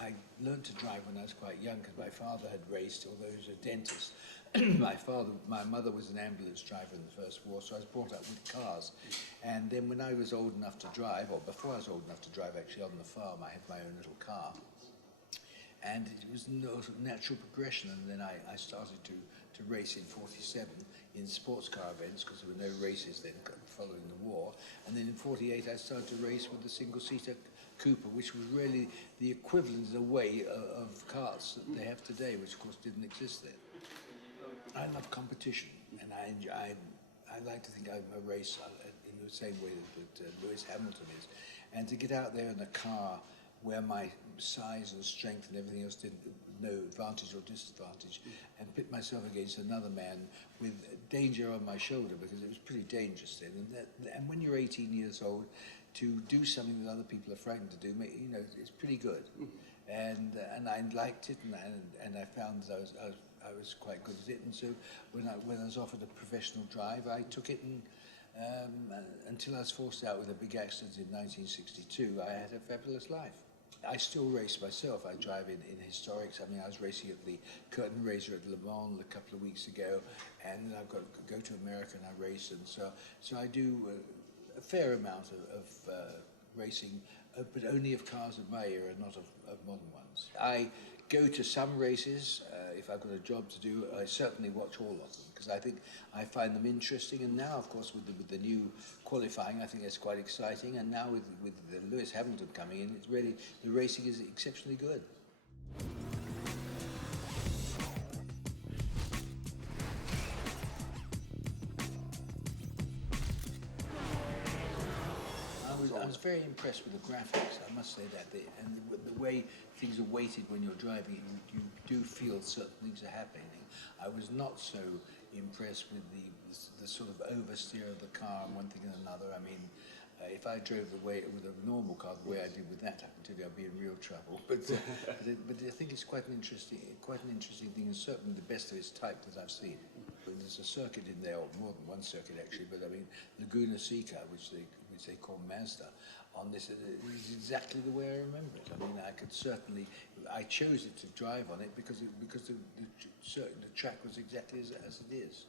I learned to drive when I was quite young because my father had raced, although he was a dentist. My mother was an ambulance driver in the First War, so I was brought up with cars. And then when I was old enough to drive, or before I was old enough to drive actually on the farm, I had my own little car. And it was no natural progression, and then I started to race in '47 in sports car events because there were no races then following the war. And then in '48 I started to race with the single-seater Cooper, which was really the equivalent in a way of cars that they have today, which of course didn't exist then. I love competition, and I like to think I'm a racer in the same way that Lewis Hamilton is. And to get out there in a car where my size and strength and everything else didn't no advantage or disadvantage, and pit myself against another man with danger on my shoulder, because it was pretty dangerous then. And when you're 18 years old, to do something that other people are frightened to do, you know, it's pretty good. And I liked it, and I found that I was quite good at it. And so when I was offered a professional drive, I took it, and until I was forced out with a big accident in 1962, I had a fabulous life. I still race myself. I drive in historics. I mean, I was racing at the Curtain Raiser at Le Mans a couple of weeks ago, and I've got to go to America and I race, and so I do a fair amount of racing, but only of cars of my era, not of modern ones. I go to some races. If I've got a job to do, I certainly watch all of them, because I find them interesting. And now, of course, with the new qualifying, I think that's quite exciting. And now with the Lewis Hamilton coming in, it's really, the racing is exceptionally good. I was very impressed with the graphics, I must say that, and the way things are weighted when you're driving, you do feel certain things are happening. I was not so impressed with the sort of oversteer of the car and one thing and another. I mean, if I drove the way with a normal car, the way I did with that, I can tell you I'd be in real trouble. But I think it's quite an interesting thing, and certainly the best of its type that I've seen. There's a circuit in there, or more than one circuit actually, but I mean Laguna Seca, which they call Mazda, on this, it is exactly the way I remember it. I mean, I chose it to drive on it because the track was exactly as it is.